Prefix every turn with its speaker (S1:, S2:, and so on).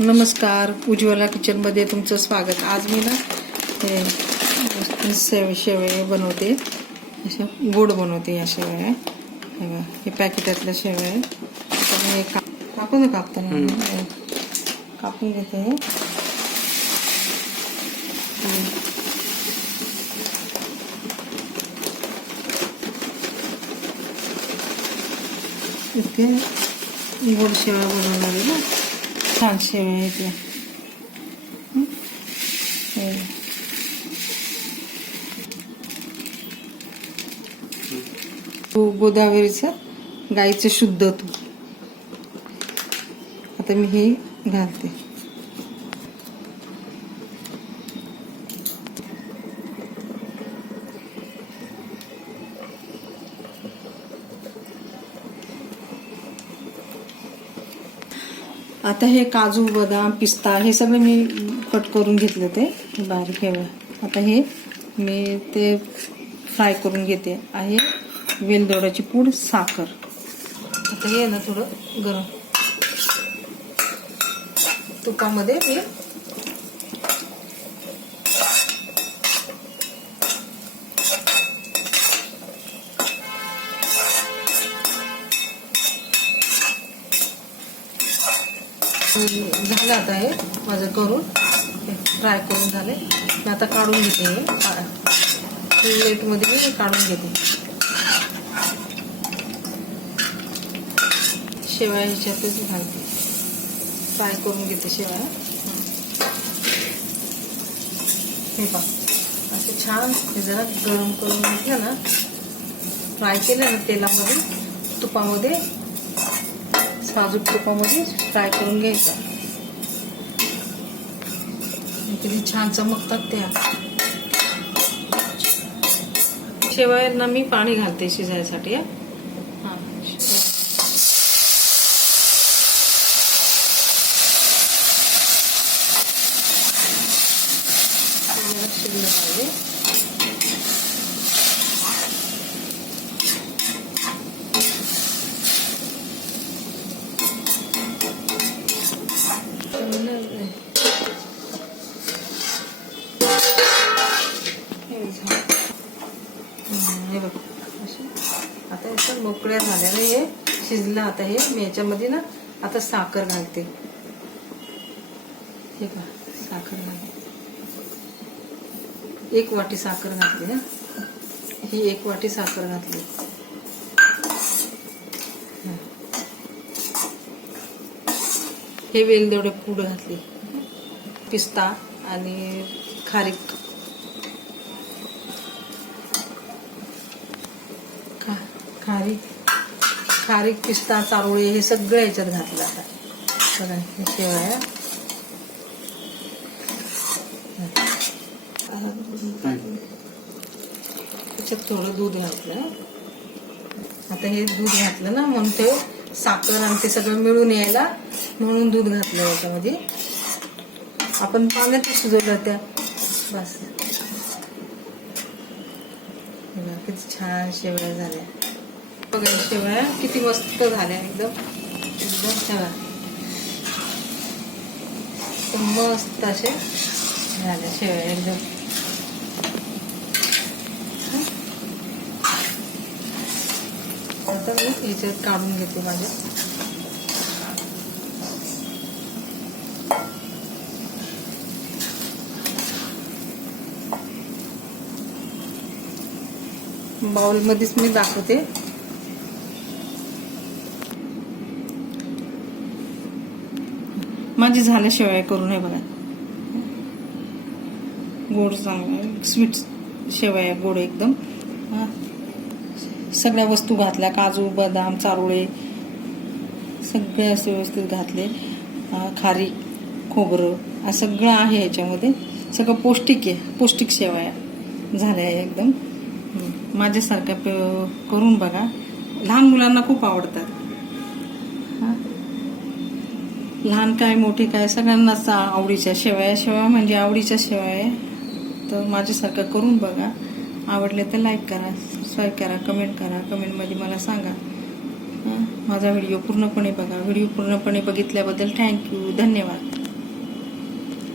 S1: नमस्कार उज्ज्वला किचनमध्ये तुमचं स्वागत. आज मी ना हे शेव शेवया बनवते. अशा गोड बनवते या शेवया. हे बघा, हे पॅकेटातल्या शेवया. आहे तर मी का कापून कापताना. कापून घेते. हे. इतके गोड शेवया बनवणार आहे ना. छान शेवया आहेत गोदावरीचं गाईचं शुद्ध तूप आता मी हे घालते. आता हे काजू बदाम पिस्ता हे सगळं मी कट करून घेतलं ते बारीक हे आता हे मी ते फ्राय करून घेते. आहे वेलदोड्याची पूड साखर. आता हे ना थोडं गरम. तुपामध्ये मी झालं आता हे माझं करून. फ्राय करून झाले. मी आता काढून घेते हे. प्लेटमध्ये मी काढून घेते. शेवया ह्याच्यातच घालते. फ्राय करून घेते शेवया. हे पा असं छान हे जरा गरम करून घेतलं ना. फ्राय केलं ना तेलामध्ये तुपामध्ये साजूक तुपामध्ये फ्राय करून घ्यायचा. किती छान चमकतात त्या. शेवयांना मी पाणी घालते शिजायसाठी हा हा. शेवया शिजलं पाहिजे हे झालं. हम्म, हे बघ असे आता मोकळ्या झाल्याने हे शिजलं आता हे. मी याच्यामध्ये ना आता साखर घालते. हे का साखर घालते. एक वाटी साखर घातली ना ही एक वाटी साखर घातली. हे वेलदोडे पूड घातली. पिस्ता आणि खारीक. खारीक खारीक पिस्ता चारोळे हे सगळं याच्यात घातलं आता. बघा हे शेवया त्याच्यात थोडं दूध घातलं. आता हे दूध घातलं ना म्हणून ते साखर आणि ते सगळं मिळून यायला म्हणून दूध घातलं याच्यामध्ये. आपण पाण्यात शिजवलं त्या. बस. किती छान शेवया झाल्या. बघा शेवळ्या किती मस्त झाल्या एकदम. एकदम छान मस्त असे झाल्या शेवळ्या एकदम. आता मी याच्यात काढून घेते माझ्या. बाउलमध्येच मी दाखवते. माझी झाल्या करू करून आहे बघा. गोड चांगलं स्वीट शेवया गोड एकदम. सगळ्या वस्तू घातल्या. काजू बदाम चारोळे. सगळे असे व्यवस्थित घातले. खारी खोबरं. सगळं आहे याच्यामध्ये सगळं पौष्टिक आहे. पौष्टिक शेवया झाल्या आहे एकदम. माझ्यासारख्या प- करून बघा. लहान मुलांना खूप आवडतात हा. लहान काय मोठे काय सगळ्यांनाच आवडीच्या शेवया शेवया म्हणजे आवडीच्या शेवया. आहे तर माझ्यासारखं करून बघा. आवडले तर लाईक करा सबस्क्राईब करा कमेंट करा. कमेंटमध्ये मला सांगा. माझा व्हिडिओ पूर्णपणे बघा. व्हिडिओ पूर्णपणे बघितल्याबद्दल थँक्यू धन्यवाद.